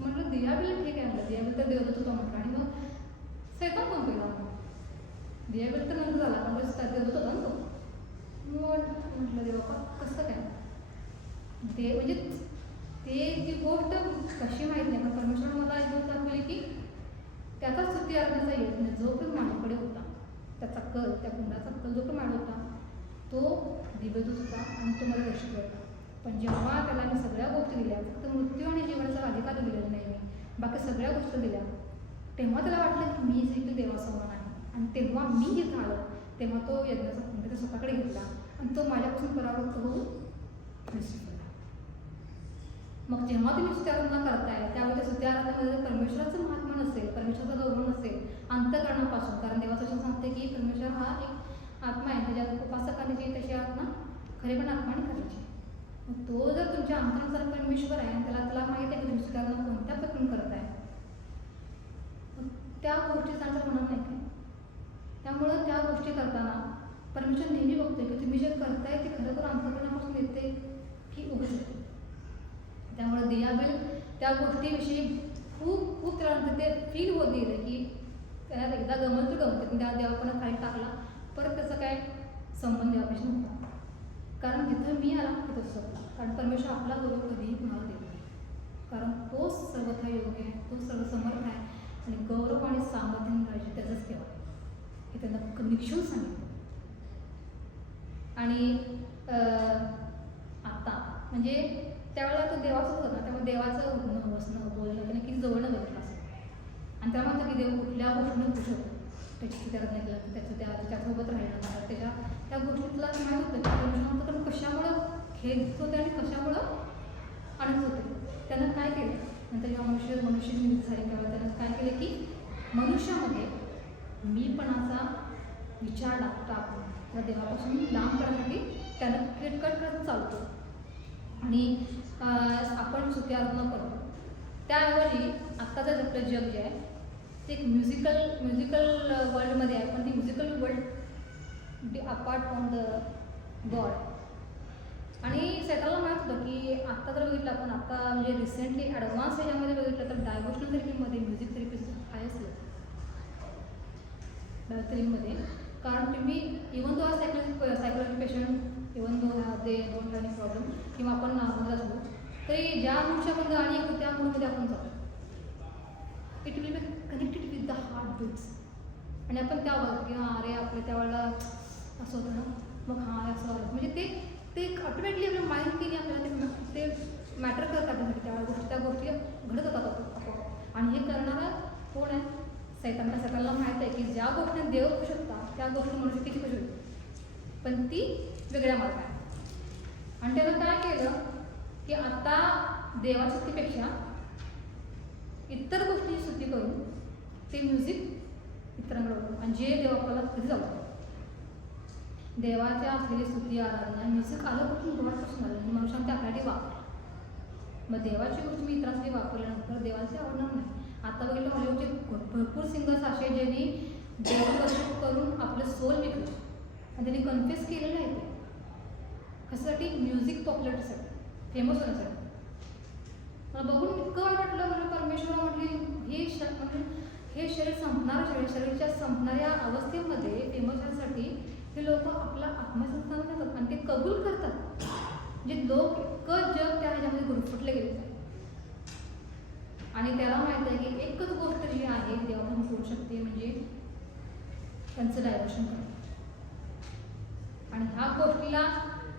म्हटलं दियाबेल ठीक आहे म्हटलं, दियाबेल तर देवदूत होता म्हटलं. आणि मग सैतान कोण पहिला दियाबेल तर नंतर झाला पण देवदूत होता ना तो. मग म्हटलं देवा कसं काय ते, म्हणजे ते ती गोष्ट कशी माहीत नाही पण परमेश्वर मला एक गोष्ट दाखवली की त्याचा स्तुती आराधनेचा येत नाही जो पण माझ्याकडे होता, त्याचा कल त्या कुंडाचा कल जो पण माझा होता तो दिव्यदूत होता आणि तो मला वर्षित होता. पण जेव्हा त्याला मी सगळ्या गोष्टी दिल्या, फक्त मृत्यू आणि जीवनाचा अधिकार दिलेला नाही मी, बाकी सगळ्या गोष्टी दिल्या, तेव्हा त्याला वाटलं की मी देखील देवासमान आहे. आणि तेव्हा मी जिथं आलो तेव्हा तो यज्ञाचा कुंड त्या स्वतःकडे घेतला आणि तो माझ्यापासून परावृत्त होऊन निश्चित झाला. मग जेव्हा तुम्ही स्तुती आराधना करताय त्यावेळी त्या स्तुती आराधनेमध्ये जर परमेश्वराचं महात्म्य नसेल, परमेश्वराचा गौरव नसेल अंतःकरणापासून, कारण देवाचं वचन सांगते की परमेश्वर हा एक आत्मा आहे, त्याच्या उपासकाने जी त्याची आत्मा खरे पण आत्माने करायची. मग तो जर तुमच्या अंतराचा परमेश्वर आहे आणि त्याला माहिती आहे की तुम्ही स्तुती आराधना कोणत्या प्रकारे करताय, त्या गोष्टी चांगल्या होणार नाही काय. त्यामुळं त्या गोष्टी करताना परमेश्वर नेहमी बघतोय की तुम्ही जे करताय ते खरोखर अंतःकरणापासून येते की उघड येते. त्यामुळे दियाबेल त्या गोष्टीविषयी खूप खूप त्याला ते फील होत गेलं की त्याला एकदा गमत तर गमते, पण त्या देवापणा खाली टाकला परत त्याचा काय संबंध देवापाशी नव्हता. कारण जिथं मी आला तिथं संपला. कारण परमेश्वर आपला गौरव कधीही कुणाला देत नाही, कारण तोच सर्वथा योग्य आहे, तो सर्वसमर्थ आहे आणि गौरव आणि सामर्थ्य राहायचे त्याचंच ठेवा हे त्यांना निक्षून सांगितलं. आणि आत्ता म्हणजे त्यावेळेला तो देवाचं होतं ना, त्यामुळे देवाचं उठणं बसणं बोलणं त्याने किती जवळनं बघितलं असं. आणि त्यामुळे म्हणतं की देव कुठल्या गोष्टीनं खुश होतो, त्याची त्याला नाही केलं तर त्याच्यासोबत राहिलं त्या गोष्टीतला माहीत होतं की परमेश्वर कारण कशामुळं खेळत होते आणि कशामुळं आणत होते. त्यानं काय केलं नंतर जेव्हा मनुष्य निर्मिती झाली तेव्हा त्यानं काय केलं की मनुष्यामध्ये मीपणाचा विचार टाकून त्या देवापासून लांब करण्यासाठी त्यानं किटकट करत चालतो आणि आपण स्तुती आराधना करतो. त्याऐवजी आत्ताचं आपलं जग जे आहे ते एक म्युझिकल वर्ल्डमध्ये आहे, पण ती musical world apart from the God. आणि सैतानला माहीत होतं की आत्ता जर बघितलं आपण आता म्हणजे रिसेंटली ॲडव्हान्स ह्याच्यामध्ये बघितलं तर डायव्होशनल थेरपीमध्ये म्युझिक थेरपीचं आहे असलं थेरपीमध्ये. कारण तुम्ही even though psychology patient even though they don't have any problem किंवा आपण नागपूर असलो तरी ज्या मूडची आपण गाणी ऐकतो त्या मूडमध्ये आपण जातो. It will be connected with the heart beats आणि आपण त्या बघतो की हां अरे आपल्या त्यावेळेला असं होतं ना, मग हां असं आलं म्हणजे ते ऑटोमॅटिकली आपल्या माइंड केली आपल्याला ते मॅटर करतात आपल्यासाठी त्या गोष्टी घडत होतात आपोआप. आणि हे करणारा कोण आहे? सैतानला माहीत आहे की ज्या गोष्टीने देव होऊ शकतात त्या गोष्टी मनुष्य किती खुश होते, पण ती वेगळ्या मार्गाने. आणि त्यानं काय केलं की आता देवाच्या स्तुतीपेक्षा इतर गोष्टींची स्तुती करून ते म्युझिक इतरांकडे होतं. आणि जे देव आपल्याला कधी जाऊ देवाच्या असलेली स्तुती आराधना म्युझिक आलं कुठून देवापासून आलं आणि मनुष्याने त्या आपल्यासाठी वापरलं. मग देवाची गोष्ट मी इतरांसाठी वापरल्यानंतर देवाचे आवडणार नाही. आता बघितलं हॉलिवूडचे भरपूर सिंगर्स असे ज्यांनी देवदर्शन करून आपलं सोल विकलं आणि त्यांनी कन्फ्युज केलेलं आहे ते कशासाठी म्युझिक पॉप्युलरिटीसाठी फेमस होण्यासाठी. मला बघून इतकं वाईट वाटलं. मला परमेश्वरा म्हटली हे शरीर संपणारं शरीराच्या संपणाऱ्या अवस्थेमध्ये फेमस होण्यासाठी हे लोक आपला आत्मसंस्थान करतात आणि ते कबूल करतात. म्हणजे लोक इतकं जग त्या ह्याच्यामध्ये गुरफटले गेले आणि त्याला माहीत आहे की एकच गोष्ट जी आहे देवापासून करू शकते म्हणजे त्यांचं डायव्हर्शन करणं. आणि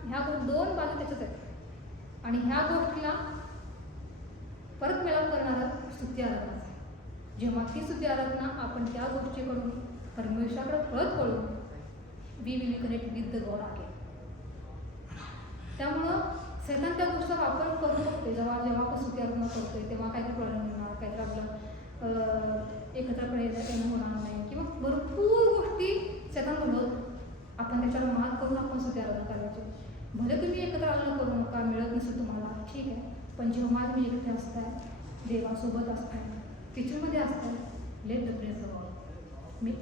ह्या दोन बाजू त्याच्याच आहेत आणि ह्या गोष्टीला परत मिळाव करणारा स्तुती आराधना. जेव्हा ती स्तुती आराधना आपण त्या गोष्टीकडून परमेश्वराकडे परत वळून we will connect with the God आहे. त्यामुळं सैतान त्या गोष्टीचा वापर करू शकते. जेव्हा आपण स्तुती आराधना करतोय तेव्हा काहीतरी प्रॉब्लेम होणार, काहीतरी आपलं एकत्रपणे येणं होणार नाही किंवा भरपूर गोष्टी सैतान बनवतो. आपण त्याच्यावर मात करून आपण स्तुती आराधना करायची. भले तुम्ही एकत्र आराधना करू नका, मिळत नसेल तुम्हाला ठीक आहे, पण जेव्हा तुम्ही एकटे असताय देवासोबत असताय किचनमध्ये असताय let the praise the God. मी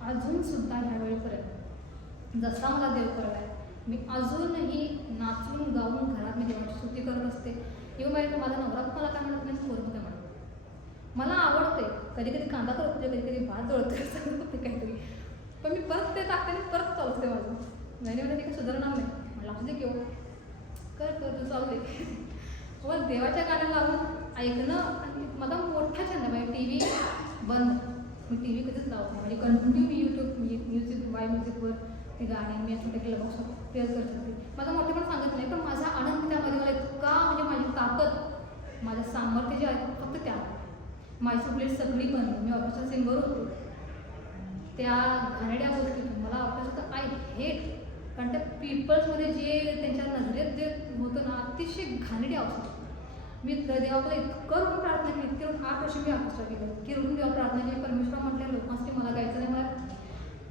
अजूनसुद्धा ह्यावेळीपर्यंत जसा मला देव करत आहे मी अजूनही नाचून गाऊन घरात मी देवाची स्तुती करत असते. किंवा माझा नवरा मला काय म्हणत नाही, पोरं काय म्हणत मला आवडते. कधी कधी कांदा करत कधी कधी भात जळतोय सगळं होते काहीतरी, पण मी परत ते टाकते परत चालते माझं नाही म्हणजे काही सुधारणार नाही. मला असू दे किंवा कर तू चालू दे. मग देवाच्या गाण्या लावून ऐकणं आणि माझा मोठा छंद आहे. टी व्ही बंद, मी टी व्ही कधीच लावत नाही. म्हणजे कंटिन्यू मी यूट्यूब वाय म्युझिकवर ते गाणे मी छोटे केलं बघू शकतो प्रेयर करू शकते. माझा मोठे पण सांगत नाही, पण माझा आनंद त्यामध्ये मला इतका म्हणजे माझी ताकद माझं सामर्थ्य जे आहे फक्त त्या माझी सुटलेली सगळी बंद. मी ऑर्केस्ट्रा सिंगर होते त्या घाणेड्या गोष्टीतून मला ऑर्केस्ट्रा आय हेट. कारण त्या पीपल्समध्ये जे त्यांच्या नजरेत जे होतं ना, अतिशय घाणेरडी अवस्था होती. मी देवाला इतकं रडून प्रार्थना केली, इतकी रडून 8 वर्ष मी ऑर्केस्ट्रा केलं, इतकी रडून देवा प्रार्थना केली. परमेश्वरा म्हटल्या लोकांसाठी मला गायचं नाही,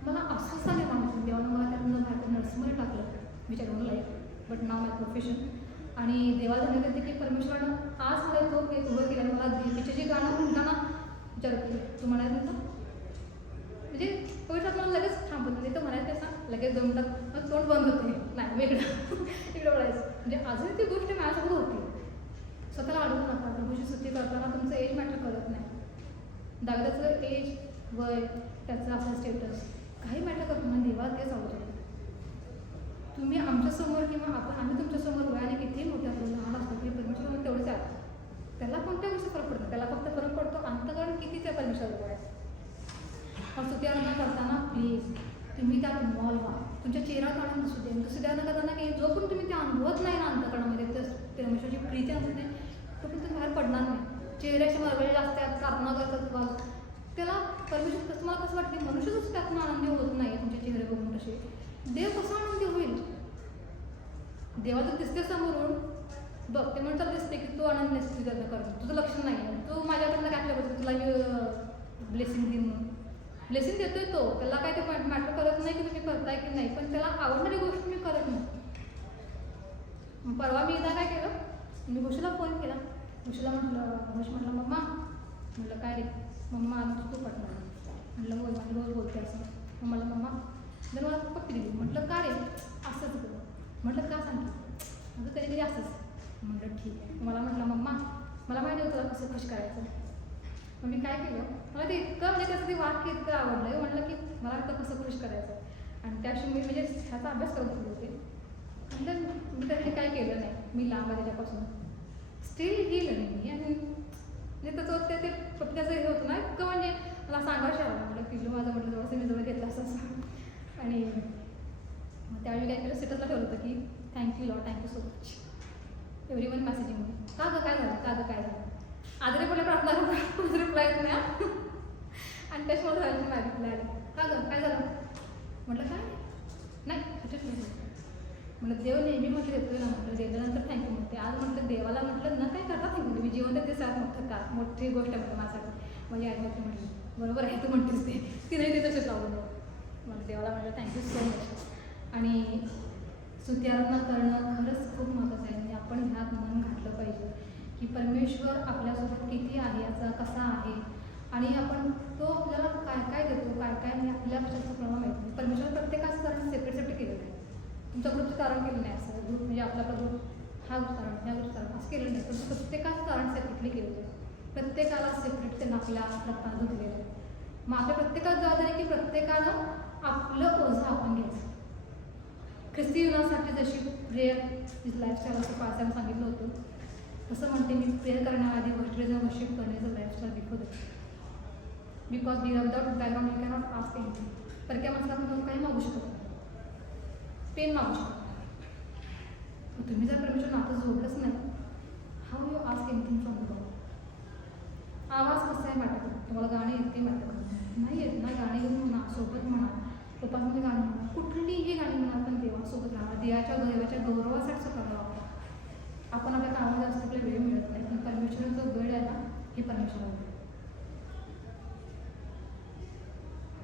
मला अस्वस्थता निर्माण होती. देवानं मला त्यातून बाहेर नर्समध्ये टाकलं, which I don't like, but now my profession. आणि देवाला धन्यवाद देते की परमेश्वरानं आज मला तो एक उभं केलं. मला तिचे जे गाणं म्हणताना विचारते तू म्हणायचं नव्हतं, म्हणजे पवित्रात मला लगेच थांबत नाही, तर म्हणायचं असं लगेच 2 मिनिटात तोंड बंद होते, नाही वेगळं इकडं बोलायचं. म्हणजे अजूनही ती गोष्ट माझ्यासोबत होती. स्वतःला अडवू नका, प्रभूची स्तुती करताना तुमचं एज मॅटर करत नाही. दागदाचं एज, वय, त्याचं असं स्टेटस काही मॅटर करत नाही. देवा तेच आवडतं. तुम्ही आमच्यासमोर किंवा आम्ही तुमच्यासमोर वयाने कितीही मोठे असलो, लहान असलो तरी परमेश्वर तेवढंच आहे. त्याला कोणत्या गोष्टी फरक पडतो, त्याला फक्त फरक पडतो अंतकरण किती त्या परमेश्वराजवळ आहे. स्तुती आराधना करताना प्लीज तुम्ही त्यात इन्व्हॉल्व व्हा. तुमच्या चेहऱ्यात आनंद असू दे, सुद्धा करताना की जो पण तुम्ही ते अनुभवत नाही ना अंतकरणामध्ये, तर परमेश्वराची प्रीती असू दे, तो पण तुम्ही बाहेर पडणार नाही. चेहऱ्याचे मरगळे असतात, प्रार्थना करतात, त्याला परमेश्वर कसं, मला कसं वाटतं मनुष्यच त्यातून आनंदी होत नाही. तुमचे चेहरे बघून तसे देव कसा आनंदी होईल? देवाचं दिसते समोरून बघ, ते म्हणतात दिसते की तू आनंद नसते त्याचं करतो, तुझं लक्ष नाही आहे, तू माझ्याकडनं काय करतो, तुला मी ब्लेसिंग देईन म्हणून ब्लेसिंग देतोय तो, त्याला काय ते मॅटर करत नाही की तुम्ही करताय की नाही, पण त्याला आवडणारी गोष्ट मी करत नाही. परवा मी एकदा काय केलं, मी घोषला फोन केला. घोषला म्हटलं मम्मा, म्हटलं काय रे मम्मा आम्ही खूप पटणार, म्हटलं हो माझी रोज बोलते असं. मग मला मम्मा जर मला पप्पी दिली, म्हटलं का रे असंच करू, म्हटलं का सांगतो, म्हणजे कधी कधी असंच. म्हटलं ठीक आहे. मला म्हटलं मम्मा मला माहिती होतं तुला कसं खुश करायचं. मग मी काय केलं, मला ते इतकं म्हणजे त्याचं ते वाक्य इतकं आवडलं, म्हटलं की मला इतकं कसं खुश करायचं. आणि त्याशी मी म्हणजे ह्याचा अभ्यास करत होते. म्हटलं मी त्यासाठी काय केलं नाही, मी लांब आहे त्याच्यापासून, स्टील गेलं नाही मी. आणि म्हणजे त्याचं ते पप्प्याचं हे होतं ना इतकं, म्हणजे मला सांगायचं आलं. म्हटलं पिल्लू माझं, म्हटलं जवळचं मी जवळ घेतलं असं. आणि मग त्यावेळी काय केलं, स्टेटसला ठेवलं होतं की thank you law, thank you so much every one messaging म्हणून. का गं काय झालं, का गं काय झालं, आदरे पडले प्रार्थना करून रिप्लाय येत नाही. आणि त्याच्यामुळे झालं नाही रिप्लाय आली, का गं काय झालं, म्हटलं काय नाही कुठेच नाही. म्हटलं देव नेहमी म्हटलं देतोय ना, म्हटलं दिल्यानंतर थँक्यू म्हणते. आज म्हटलं देवाला म्हटलं न काय करता थँक्यू, तुम्ही जिवंत ते सगळ्यात मोठं का मोठी गोष्ट आहे म्हटलं माझ्यासाठी. माझी आई मात्र म्हटली बरोबर आहे तू म्हणतेस ते, तिने ते तसेच लावून मग देवाला म्हटलं थँक्यू सो मच. आणि स्तुती आराधना करणं खरंच खूप महत्त्वाचं आहे. आणि आपण ह्यात मन घातलं पाहिजे की परमेश्वर आपल्यासोबत किती आहे, याचा कसा आहे, आणि आपण तो आपल्याला काय काय देतो, काय काय नाही आपल्या कशाचं प्रमाण माहिती नाही. परमेश्वर प्रत्येकाचं कारण सेपरेट केलेलं आहे. तुमच्या ग्रुपचं तारण केलं नाही असं, ग्रुप म्हणजे आपला ग्रुप हा ग्रुप तारण, ह्या ग्रुप तारण असं केलं नाही, पण प्रत्येकाचं तारण सेपरेटली केलेलं आहे. प्रत्येकाला सेपरेट त्यांना आपल्या रक्तात धुतलेलं आहे. मग आपल्या प्रत्येकाला जबाबदारी की प्रत्येकानं आपलं ओझं आपण घ्यायचं. ख्रिस्ती जीवनासाठी जशी प्रेयर लाईफस्टाईल असं पासानं सांगितलं होतं, तसं म्हणते मी प्रेयर करण्याआधी वर्शिप करण्याचं लाईफस्टाईल बिफोर देतो. Because without background you cannot ask anything. परक्या माणसाला आपण काही मागू शकत नाही, पेन मागू शकत नाही. तुम्ही जर परमेश्वर नातं जोडलंच नाही, how you ask anything from the God. आवाज कसा आहे मॅटर करतो, तुम्हाला गाणे येते मॅटर करतो नाही येत ना, गाणे घेऊन म्हणा, सोबत म्हणा, उपासमध्ये गाणी म्हणा, कुठलीही गाणी म्हणा, पण देवासोबत राहा. देवाच्या गौरवासाठी स्वतः राहा. आपण आपल्या कामामध्ये जास्त आपल्याला वेळ मिळत नाही, पण परमेश्वराचा जो वेळ आहे ना, हे परमेश्वराला.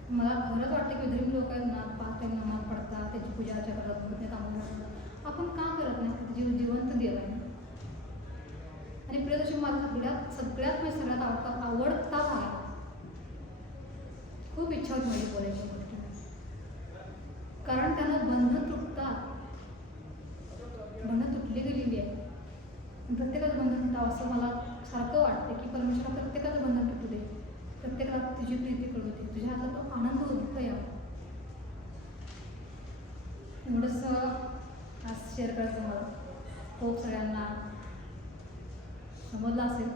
मला खरंच वाटतं की गरीब लोक आहेत ना, 5 टाईम नमाज पडतात, त्याची पूजा अर्चा करत त्या कामाला करतात, आपण का करत नाही? जिवंत देव आहे. आणि प्रियदर्शी माझा सगळ्यात आवडता भाग, खूप इच्छा होती माझी बोलायची गोष्ट, कारण त्यानं बंधन तुटतात, बंधन तुटली गेलेली आहे. प्रत्येकाचं बंधन तुटावं असं मला सारखं वाटतं की परमेश्वर प्रत्येकाचं बंधन तुटू दे, प्रत्येकाला तुझी प्रीती कळू दे, तुझ्या हातात तो आनंद उद्भूत यावा. एवढंच आज शेअर करायचं मला. खूप सगळ्यांना समजलं असेल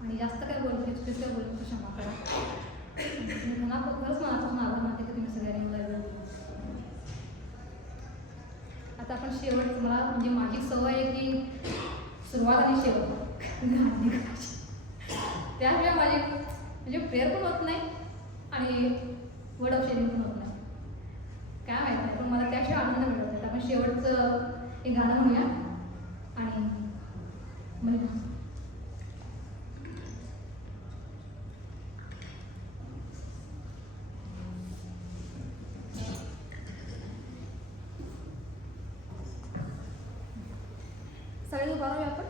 आणि जास्त काय बोलते चुकीचं बोलून तर क्षमा करा. खरंच मनापासून आभार मानते की तुम्ही सगळ्यांनी मला वेळ दिला. आता आपण शेवट, मला म्हणजे माझी सवय आहे की सुरुवात आणि शेवट गाणी करायची, त्याशिवाय माझी म्हणजे प्रेयर पण होत नाही आणि वर्ड ऑफ शेअरिंग पण होत नाही. काय माहीत नाही, पण मला त्याशिवाय आनंद मिळत नाही. आपण शेवटचं एक गाणं म्हणूया आणि महिमा. सगळे उभा राहूया आपण.